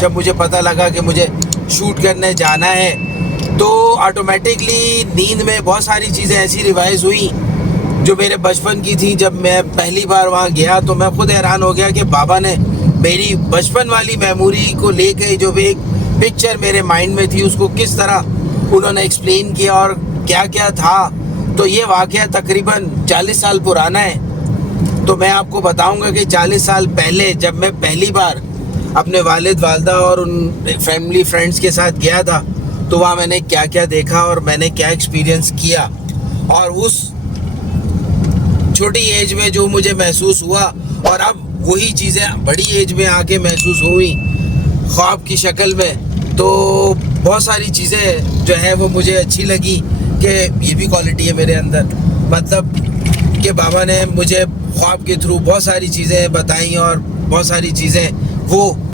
जब मुझे पता लगा कि मुझे शूट करने जाना है, तो ऑटोमेटिकली नींद में बहुत सारी चीज़ें ऐसी रिवाइज हुई जो मेरे बचपन की थी। जब मैं पहली बार वहाँ गया तो मैं खुद हैरान हो गया कि बाबा ने मेरी बचपन वाली मेमोरी को लेके जो भी एक पिक्चर मेरे माइंड में थी उसको किस तरह उन्होंने एक्सप्लेन किया और क्या क्या था। तो ये वाक़या तकरीबन 40 साल पुराना है। तो मैं आपको बताऊंगा कि 40 साल पहले जब मैं पहली बार अपने वालिद वालदा और उन फैमिली फ्रेंड्स के साथ गया था, तो वहाँ मैंने क्या क्या देखा और मैंने क्या एक्सपीरियंस किया, और उस छोटी एज में जो मुझे महसूस हुआ और अब वही चीज़ें बड़ी एज में आके महसूस हुई ख्वाब की शक्ल में। तो बहुत सारी चीज़ें जो है वो मुझे अच्छी लगी कि ये भी क्वालिटी है मेरे अंदर, मतलब कि बाबा ने मुझे ख्वाब के थ्रू बहुत सारी चीज़ें बताई और बहुत सारी चीज़ें वो